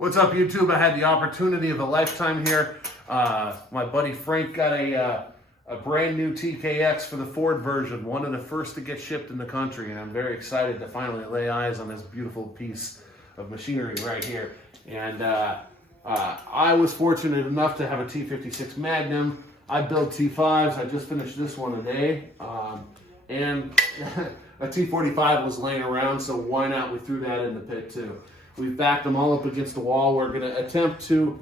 What's up, YouTube? I had the opportunity of a lifetime here. My buddy Frank got a brand new TKX for the Ford version, one of the first to get shipped in the country, and I'm very excited to finally lay eyes on this beautiful piece of machinery right here. And I was fortunate enough to have a T56 Magnum. I build T5s. I just finished this one today, and a T45 was laying around, so why not? We threw that in the pit too. We've backed them all up against the wall. We're going to attempt to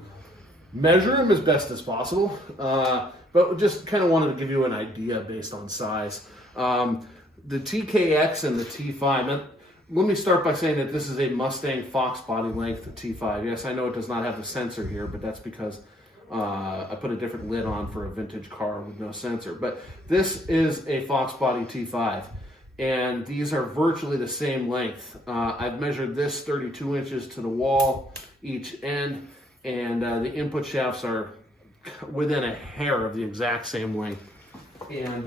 measure them as best as possible, but just kind of wanted to give you an idea based on size. The TKX and the T5, and let me start by saying that this is a Mustang Foxbody length T5. Yes, I know it does not have the sensor here, but that's because I put a different lid on for a vintage car with no sensor. But this is a Foxbody T5. And these are virtually the same length. I've measured this 32 inches to the wall each end, and the input shafts are within a hair of the exact same length. And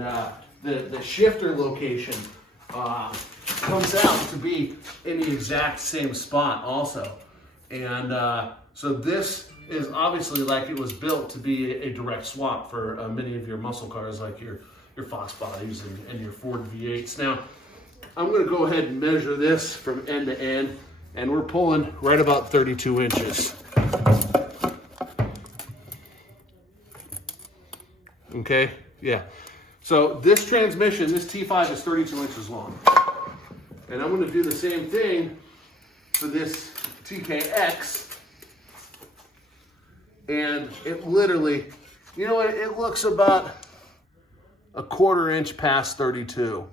the shifter location comes out to be in the exact same spot also. And so this is obviously like it was built to be a direct swap for many of your muscle cars like your Fox bodies and your Ford V8s. Now, I'm going to go ahead and measure this from end to end, and we're pulling right about 32 inches. Okay, yeah. So this transmission, this T5 is 32 inches long. And I'm going to do the same thing for this TKX. And it literally, you know what, it looks about a 1/4 inch past 32.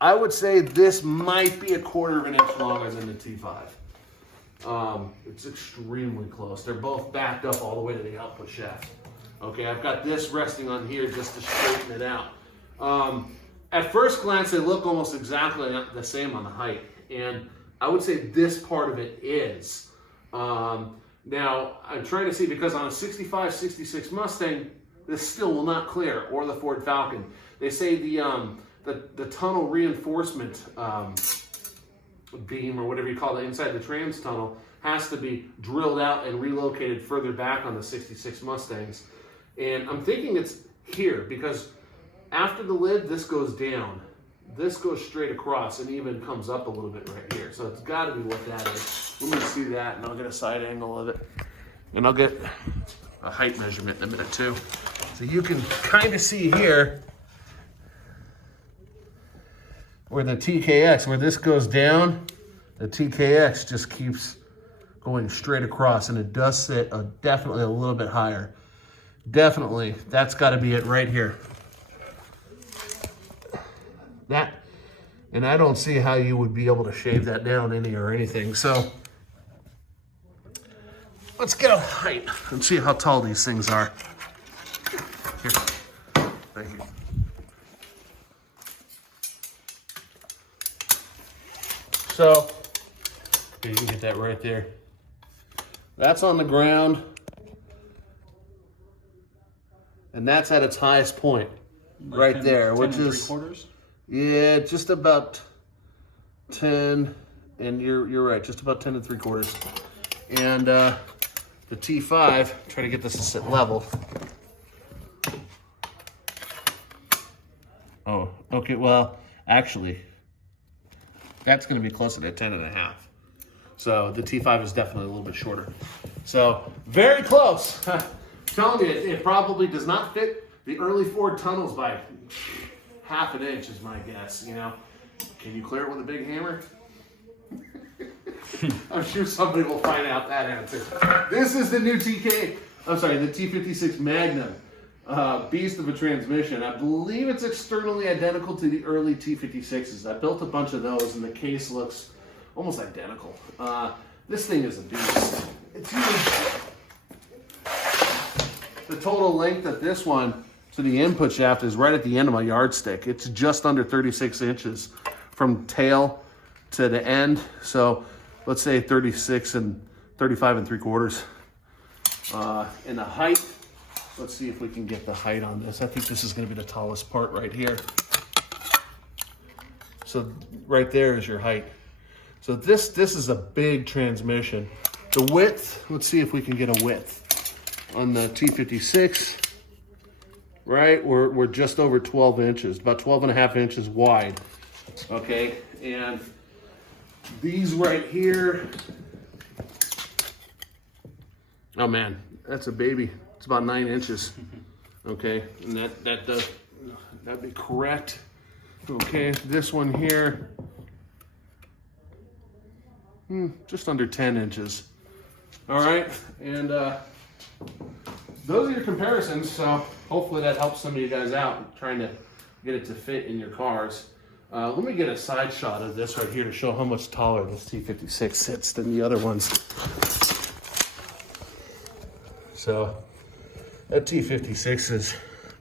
I would say this might be a 1/4 inch longer than the T5. It's extremely close. They're both backed up all the way to the output shaft. Okay, I've got this resting on here just to straighten it out. At first glance, they look almost exactly the same on the height. And I would say this part of it is. Now, I'm trying to see, because on a 65, 66 Mustang, this still will not clear, or the Ford Falcon. They say the tunnel reinforcement beam, or whatever you call it, inside the trans tunnel, has to be drilled out and relocated further back on the 66 Mustangs. And I'm thinking it's here, because after the lid, this goes down. This goes straight across and even comes up a little bit right here. So it's got to be what that is. We're going to see that, and I'll get a side angle of it. And I'll get a height measurement in a minute too. So you can kind of see here where the TKX, where this goes down, the TKX just keeps going straight across, and it does sit definitely a little bit higher. Definitely, that's got to be it right here. That, and I don't see how you would be able to shave that down any or anything. So let's get a height and see how tall these things are. Here, thank you. So, here, you can get that right there. That's on the ground, and that's at its highest point, like right 10, there, 10 which is 3/4. Yeah, just about 10, and you're right, just about 10 3/4. And the T5, try to get this to sit level. Oh, okay, well, actually, that's going to be closer to 10.5. So the T5 is definitely a little bit shorter. So very close. I'm telling you, it probably does not fit the early Ford tunnels by 1/2 inch is my guess, you know. Can you clear it with a big hammer? I'm sure somebody will find out that answer. This is the new the T56 Magnum. Beast of a transmission. I believe it's externally identical to the early T56s. I built a bunch of those, and the case looks almost identical. This thing is a beast. It's huge. The total length of this one to the input shaft is right at the end of my yardstick. It's just under 36 inches from tail to the end. So let's say 36 and 35 3/4. And the height, let's see if we can get the height on this. I think this is going to be the tallest part right here. So right there is your height. So this is a big transmission. The width, let's see if we can get a width. On the T56, right, we're just over 12 inches, about 12.5 inches wide, okay? And these right here, oh man, that's a baby. It's about 9 inches, okay? And that'd be correct. Okay, this one here, just under 10 inches. All right, and those are your comparisons, so hopefully that helps some of you guys out trying to get it to fit in your cars. Let me get a side shot of this right here to show how much taller this T56 sits than the other ones. So that T56 is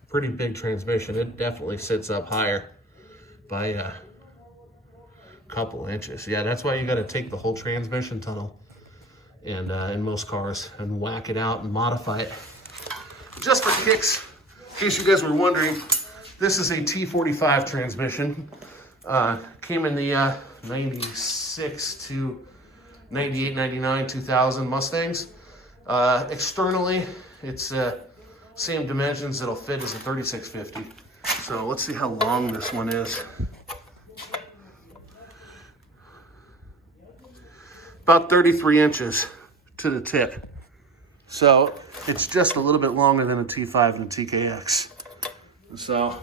pretty big transmission. It definitely sits up higher by a couple inches. Yeah, that's why you got to take the whole transmission tunnel and in most cars and whack it out and modify it. Just for kicks, in case you guys were wondering, this is a T45 transmission. Came in the 96 to 98, 99, 2000 Mustangs. Externally, it's same dimensions it'll fit as a 3650. So let's see how long this one is. About 33 inches to the tip. So it's just a little bit longer than a T5 and a TKX. So